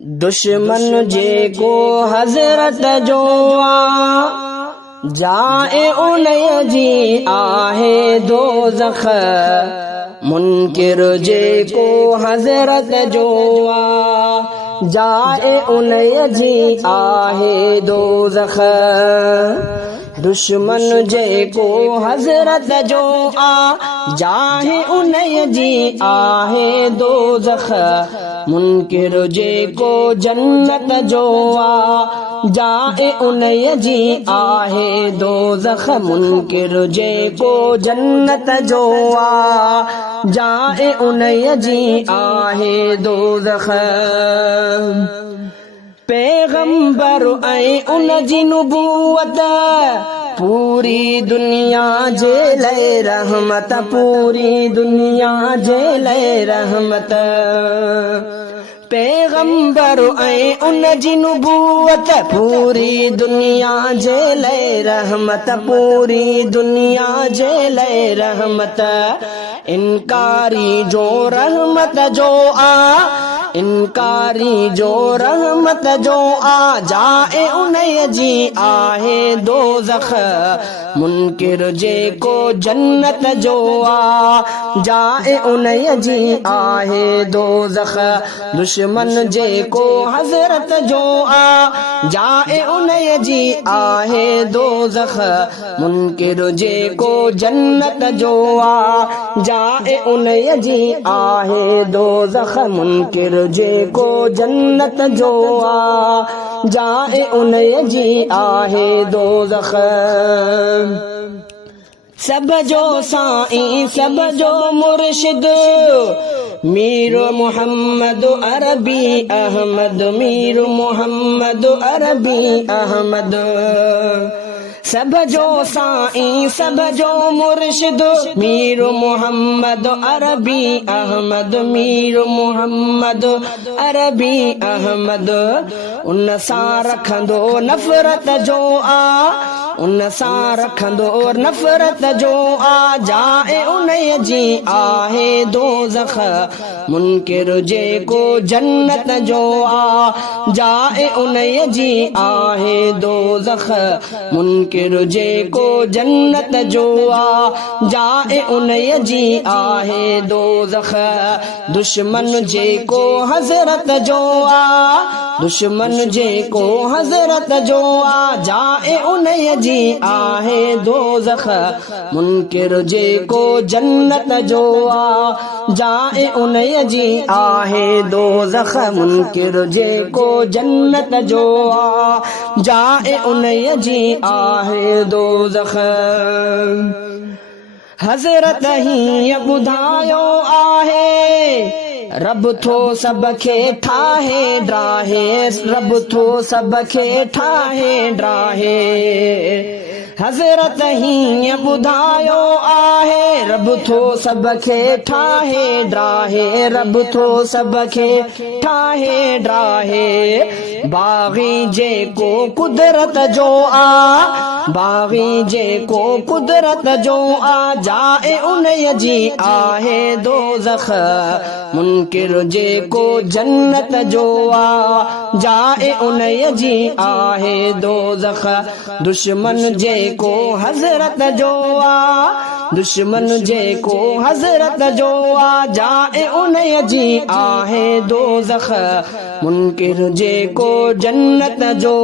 दुश्मन जेको हज़रत जो जाए उन्हईअ जी आहे दोज़ख। मुनकिर जेको हज़रत जो जाए उन्हईअ जी आहे दोज़ख। दुश्मन जेको हज़रत जो जाए उन्हईअ जी आहे दोज़ख। मुनकिर जेको जन्नत जो जाए उन्हईअ जी आहे दोज़ख। मुनकिर जेको जन्नत जो जाए उन्हईअ जी आहे दोज़ख। पैगंबर ऐं उन जी नुबूवत पूरी दुनिया जे लाइ रहमत, पूरी दुनिया जे लाइ रहमत। पैगंबर ऐं उन जी नुबूवत पूरी दुनिया जे लाइ रहमत, पूरी दुनिया जे लाइ रहमत। इनकारी जो रहमत जो इनकारी जो रहमत जो जाए उन्हईअ जी आहे दोज़ख। मुनकिर जेको जन्नत जो जाए उन्हईअ जी आहे दोज़ख। दुश्मन जेको हज़रत जो जाए उन्हईअ जी आहे दोज़ख। मुनकिर जेको जन्नत जो जाए उन्हईअ जी आहे दोज़ख। मुनकिर जेको जन्नत जो जाए उन्हईअ जी आहे दोज़ख। सब जो साईं सब जो मुर्शिद मीर मोहम्मद अरबी अहमद, मीर मोहम्मद अरबी अहमद। सब जो साईं सब जो मुर्शिद मीर मोहम्मद अरबी अहमद, मीर मोहम्मद अरबी अहमद। उन सां रखंदो नफ़रत जो उन सां रखंदो नफ़रत जो जाए उन्हईअ जी आहे दोज़ख। मुनकिर जेको जन्नत जो जाए उन्हईअ जी आहे दोज़ख। मुनकिर जेको जन्नत जो जाए उन्हईअ जी आहे दोज़ख। दुश्मन जेको हज़रत जो दुश्मन जेको हज़रत जो जाए उन्हईअ जी आहे दोज़ख। मुनकिर जेको जन्नत जो जाए उन्हईअ जी आहे दोज़ख। मुनकिर जेको जन्नत जो जाए उन्हईअ जी आहे दोज़ख। हज़रत हीअं ॿुधायो आहे रब थो सभ खे ठाहे ड्राहे, रब थो सभ खे ठाहे ड्राहे। हज़रत हीअं ॿुधायो आहे रब थो सभ खे ठाहे ड्राहे, रब थो सभ खे ठाहे ड्राहे। बाग़ी जेको कुदरत जो बाग़ी जेको कुदरत जो जाए उन्हईअ जी आहे दोज़ख। मुनकिर जेको जन्नत जो जाए उन्हईअ जी आहे दोज़ख। दुश्मन जेको हज़रत जो दुश्मन जेको हज़रत जो जाए उन्हईअ जी आहे दोज़ख। मुनकिर जेको जन्नत जो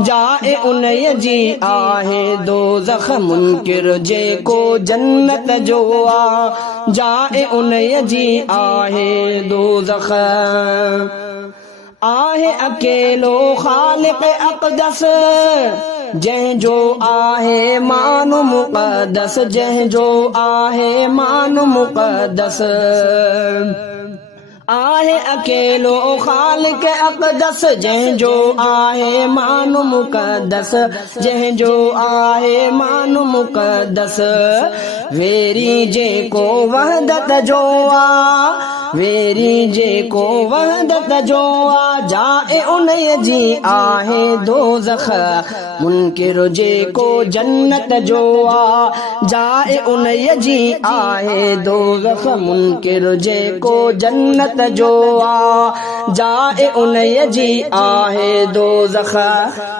जाए उन्हईअ जी आहे दोज़ख। मुनकिर जेको जन्नत जो जाए उन्हईअ जी आहे दोज़ख। आहे अकेलो ख़ालिक़ अक़दस जंहिंजो आहे मान मुक़द्दस, जंहिंजो आहे मान मुक़द्दस। आहे अकेलो ख़ालिक़ अक़दस जंहिंजो आहे मान मुक़द्दस, जंहिंजो आहे मान मुक़द्दस। वेरी जेको वहदत जो वेरी जेको वहदत जो आ जाए उनय जी आहे दोज़ख मुनकिर जेको जन्नत जो आ जाए उनय जी आहे दोज़ख मुनकिर जेको जन्नत जो आ जाए उनय जी आहे दोज़ख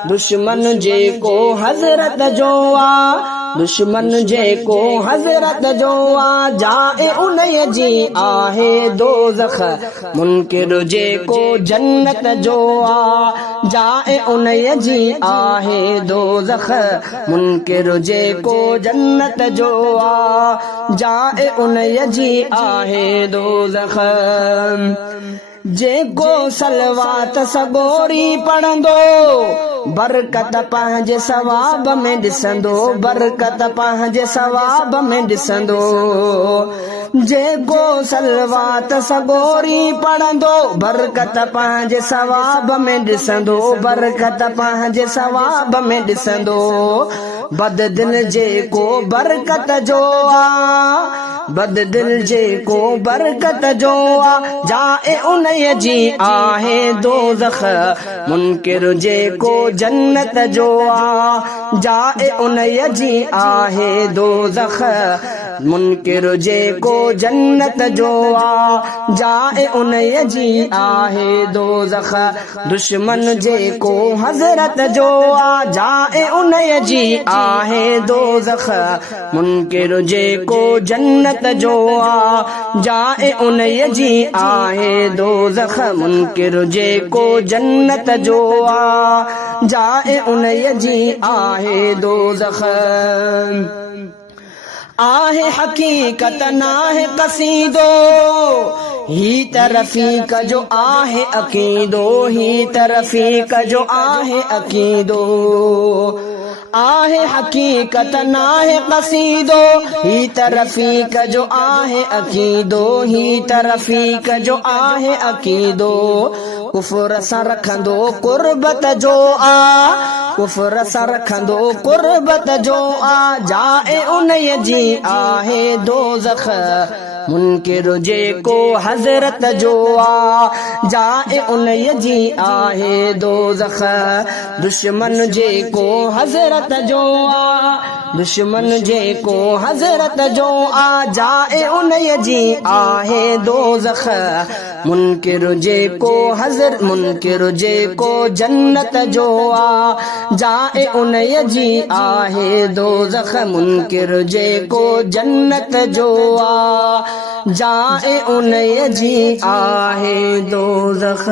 दुश्मन जेको हज़रत जो आ दुश्मन जेको हज़रत जो आ जाए उनय जी आहे दोज़ख मुनकिर जेको जन्नत जो आ जाए उनय जी आहे दोज़ख मुनकिर जेको जन्नत जो आ जाए उनय जी आहे दोज़ख जेको सलवात सगोरी पढ़ंदो बरकत पंहिंजे सवाब में ॾिसंदो बरकत पंहिंजे सवाब में ॾिसंदो जेको सलवात सगोरी पढ़ंदो बरकत पंहिंजे सवाब में ॾिसंदो बरकत पंहिंजे सवाब में ॾिसंदो बददिल जेको बरकत जो आ बददिल जेको बरकत जो आ जाए उनय जी आहे दोज़ख मुनकिर जेको जन्नत जो आ जाए उनय जी आहे दोज़ख मुनकिर जेको जन्नत जो आ जाए उनय जी आहे दोज़ख दुश्मन जेको हज़रत जो आ जाए उनय जी आहे दोज़ख मुनकिर जेको जन्नत जो आ जाए उनय जी आहे दोज़ख मुनकिर जेको जन्नत जो आ जाए उनय जी आहे दोज़ख आहे हकीकत नाहे कसीदो ही तरफ़ीक जो आहे अकीदो ही तरफ़ीक जो आहे अकीदो आहे हकीकत नाहे कसीदो ही तरफ़ीक जो आहे अकीदो ही तरफ़ीक जो आहे अकीदो कुफर सां रखंदो कुर्बत जो आ कुफर सां रखंदो कुर्बत जो आ जाए उनय जी आहे दोज़ख मुनकिर जेको हज़रत जो आ जाए उनय जी आहे दोज़ख दुश्मन जेको हज़रत जो आ दुश्मन जेको हज़रत जो आ जाए उनय जी आहे दोज़ख मुनकिर जेको मुनकिर जेको जन्नत जो आ जाए उनय जी आहे दोज़ख मुनकिर जेको जन्नत जो आ जाए उनय जी आहे दोज़ख